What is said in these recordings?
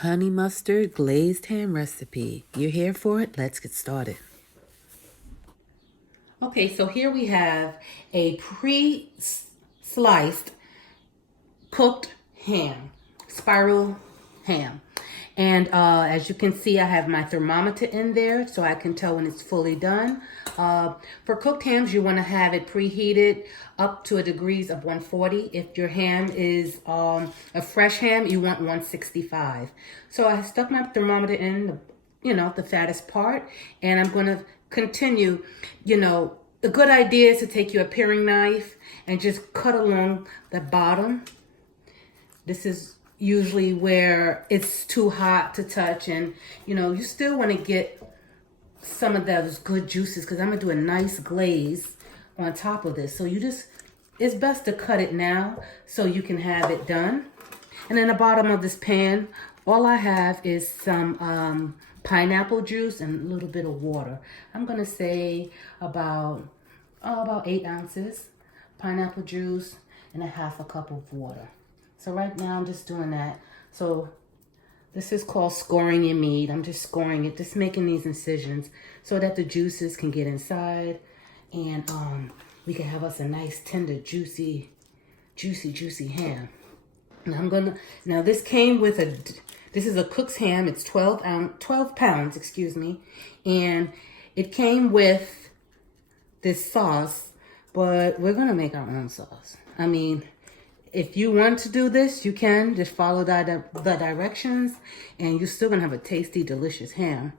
honey mustard glazed ham recipe. You're here for it? Let's get started. Okay, so here we have a pre-sliced cooked ham, spiral ham. And as you can see, I have my thermometer in there so I can tell when it's fully done. For cooked hams, you want to have it preheated up to a degrees of 140. If your ham is a fresh ham, you want 165. So I stuck my thermometer in, the fattest part, and I'm going to continue, a good idea is to take your paring knife and just cut along the bottom. This is usually where it's too hot to touch, and you still want to get some of those good juices because I'm gonna do a nice glaze on top of this. So it's best to cut it now so you can have it done. And in the bottom of this pan, all I have is some pineapple juice and a little bit of water. I'm gonna say about 8 ounces pineapple juice and a half a cup of water. So right now I'm just doing that. So this is called scoring your meat. I'm just scoring it, just making these incisions so that the juices can get inside, and we can have us a nice tender, juicy ham. Now this came with this is a cook's ham. It's 12 pounds, and it came with this sauce, but we're gonna make our own sauce. I mean, if you want to do this, you can just follow the directions and you're still gonna have a tasty, delicious ham.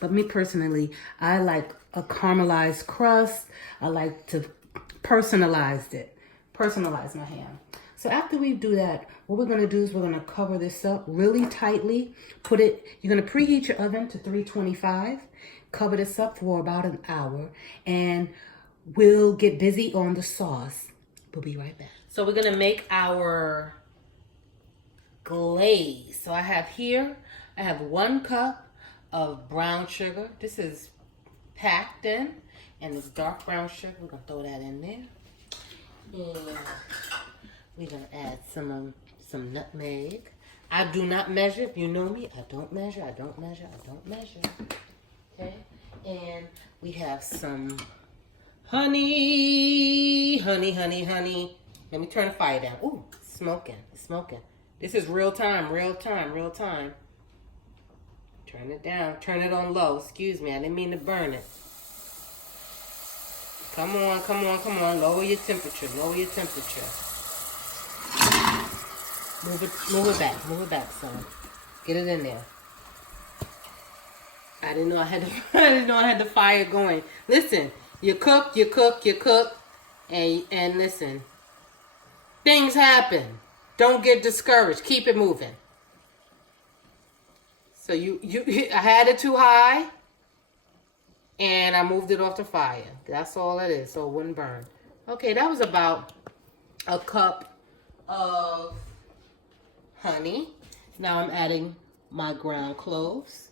But me personally, I like a caramelized crust. I like to personalize my ham. So after we do that, what we're gonna do is we're gonna cover this up really tightly. You're gonna preheat your oven to 325. Cover this up for about an hour, and we'll get busy on the sauce. We'll be right back. So we're gonna make our glaze. So I have 1 cup of brown sugar. This is packed in, and it's dark brown sugar. We're gonna throw that in there. And we're gonna add some nutmeg. I do not measure. If you know me, I don't measure. Okay, and we have some honey. Let me turn the fire down. Ooh, it's smoking. This is real time. Turn it down. Turn it on low. Excuse me, I didn't mean to burn it. Come on. Lower your temperature. Move it back, son. Get it in there. I didn't know I had the fire going. Listen, you cook, and listen. Things happen. Don't get discouraged. Keep it moving. So I had it too high, and I moved it off the fire. That's all it is, so it wouldn't burn. Okay, that was about a cup of honey. Now I'm adding my ground cloves,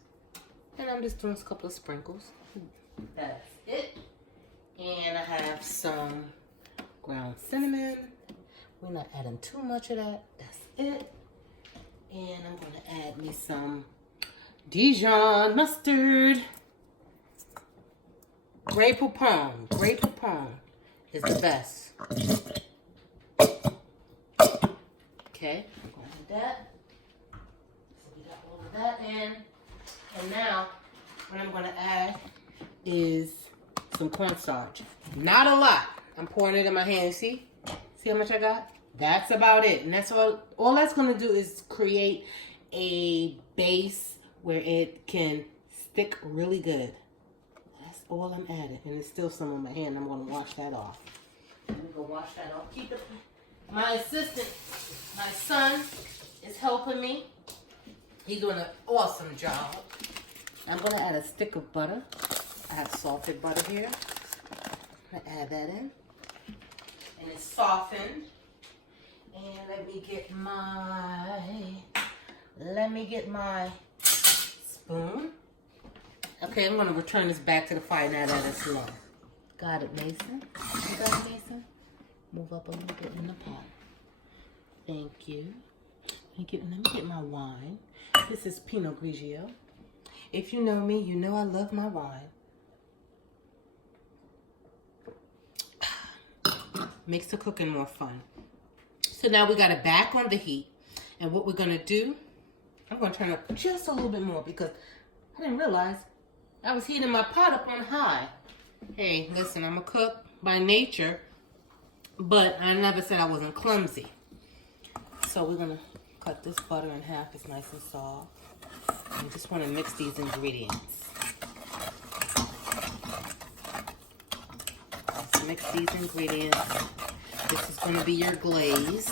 and I'm just doing a couple of sprinkles. That's it. And I have some ground cinnamon. We're not adding too much of that. That's it. And I'm going to add me some Dijon mustard. Grey Poupon is the best. Okay, I'm going to do that. So we got all of that in. And now, what I'm going to add is some cornstarch. Not a lot. I'm pouring it in my hand. See how much I got? That's about it. And that's all that's going to do is create a base where it can stick really good. That's all I'm adding. And there's still some on my hand. I'm going to wash that off. I'm going to go wash that off. My assistant, my son, is helping me. He's doing an awesome job. I'm going to add a stick of butter. I have salted butter here. I'm going to add that in. And it's softened. And let me get my spoon. Okay, I'm going to return this back to the fire now that it's low. Got it, Mason? You got it, Mason? Move up a little bit in the pot. Thank you. And let me get my wine. This is Pinot Grigio. If you know me, you know I love my wine. Makes the cooking more fun. So now we got it back on the heat. And what we're going to do, I'm going to turn up just a little bit more because I didn't realize I was heating my pot up on high. Hey, listen, I'm a cook by nature, but I never said I wasn't clumsy. So we're going to cut this butter in half. It's nice and soft. I just want to mix these ingredients. Let's mix these ingredients. This is going to be your glaze.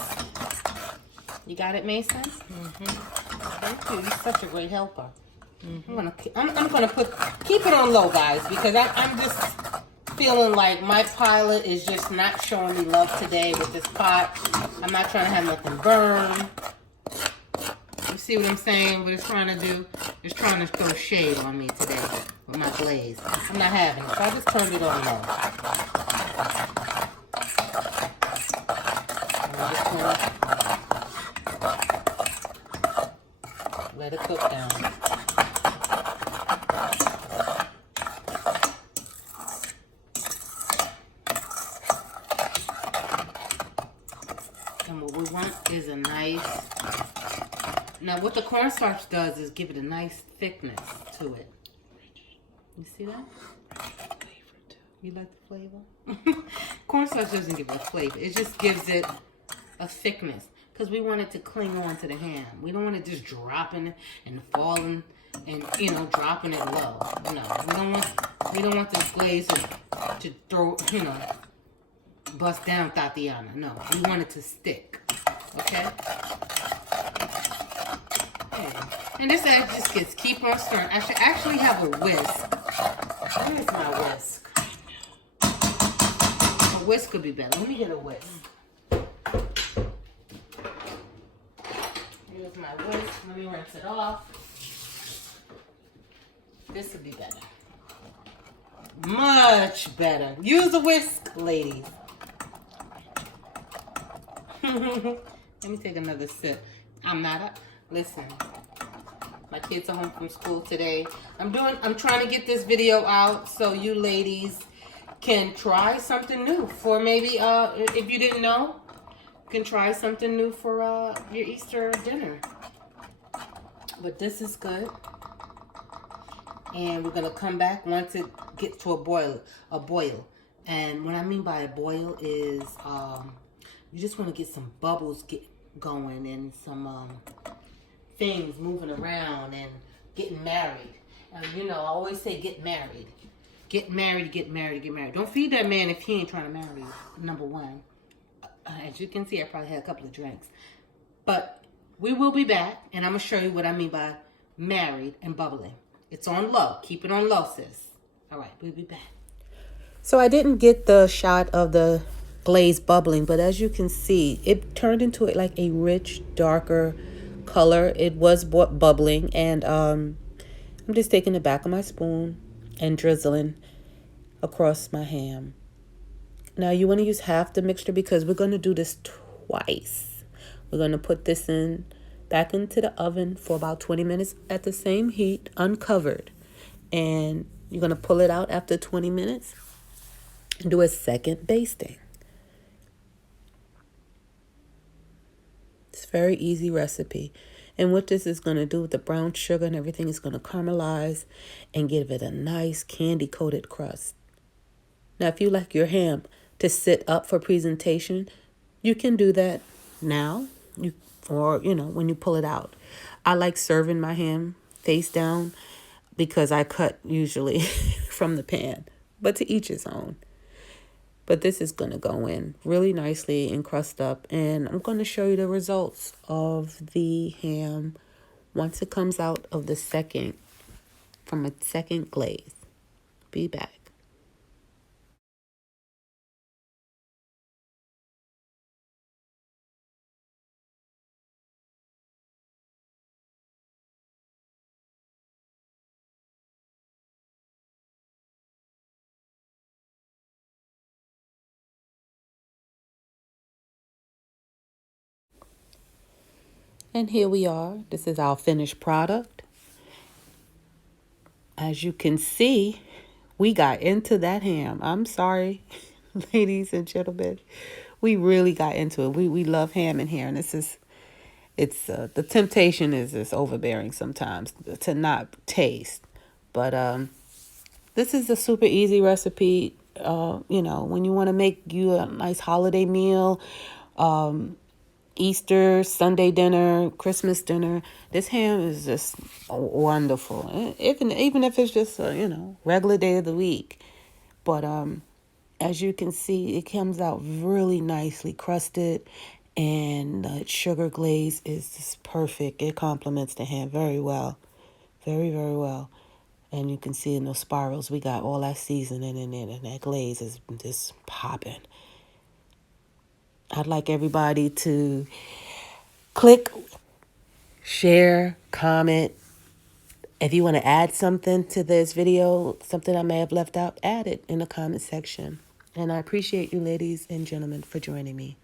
You got it, Mason? Thank you. You're such a great helper. I'm gonna keep it on low, guys, because I'm just feeling like my pilot is just not showing me love today with this pot. I'm not trying to have nothing burn. You see what I'm saying? What it's trying to do? It's trying to throw shade on me today with my glaze. I'm not having it, so I just turned it on low. I'm just gonna let it cook down. And what we want is a nice... Now what the cornstarch does is give it a nice thickness to it. You see that? You like the flavor? Cornstarch doesn't give it a flavor. It just gives it a thickness. Because we want it to cling on to the ham. We don't want it just dropping and falling and, you know, dropping it low. No, we don't want this glaze to throw, you know, bust down Tatiana. No, we want it to stick. Okay? And this just gets keep on stirring. I should actually have a whisk. Where's my whisk? A whisk could be better. Let me get a whisk. Here's my whisk. Let me rinse it off. This would be better. Much better. Use a whisk, ladies. Let me take another sip. Listen. My kids are home from school today. I'm trying to get this video out so you ladies can try something new for maybe, if you didn't know, you can try something new for your Easter dinner. But this is good. And we're going to come back once it gets to a boil. And what I mean by a boil is you just want to get some bubbles going and some things moving around and getting married. And you know, I always say get married. Get married, get married, get married. Don't feed that man if he ain't trying to marry you, number one. As you can see, I probably had a couple of drinks. But we will be back, and I'm going to show you what I mean by married and bubbling. It's on low. Keep it on low, sis. All right, we'll be back. So I didn't get the shot of the glaze bubbling, but as you can see, it turned into like a rich, darker color. It was bubbling, and I'm just taking the back of my spoon and drizzling across my ham. Now you want to use half the mixture because we're going to do this twice. We're going to put this back into the oven for about 20 minutes at the same heat, uncovered. And you're going to pull it out after 20 minutes and do a second basting. It's a very easy recipe. And what this is going to do with the brown sugar and everything is going to caramelize and give it a nice candy-coated crust. Now, if you like your ham to sit up for presentation, you can do that now or, when you pull it out. I like serving my ham face down because I cut usually from the pan, but to each his own. But this is going to go in really nicely and crust up. And I'm going to show you the results of the ham once it comes out of from a second glaze. Be back. And here we are. This is our finished product. As you can see, we got into that ham. I'm sorry, ladies and gentlemen. We really got into it. We love ham in here, and the temptation is just overbearing sometimes to not taste. But this is a super easy recipe. When you want to make you a nice holiday meal, Easter, Sunday dinner, Christmas dinner. This ham is just wonderful. Even if it's just a, regular day of the week. But as you can see, it comes out really nicely crusted, and the sugar glaze is just perfect. It complements the ham very well. Very, very well. And you can see in those spirals, we got all that seasoning in it, and that glaze is just popping. I'd like everybody to click, share, comment. If you want to add something to this video, something I may have left out, add it in the comment section. And I appreciate you, ladies and gentlemen, for joining me.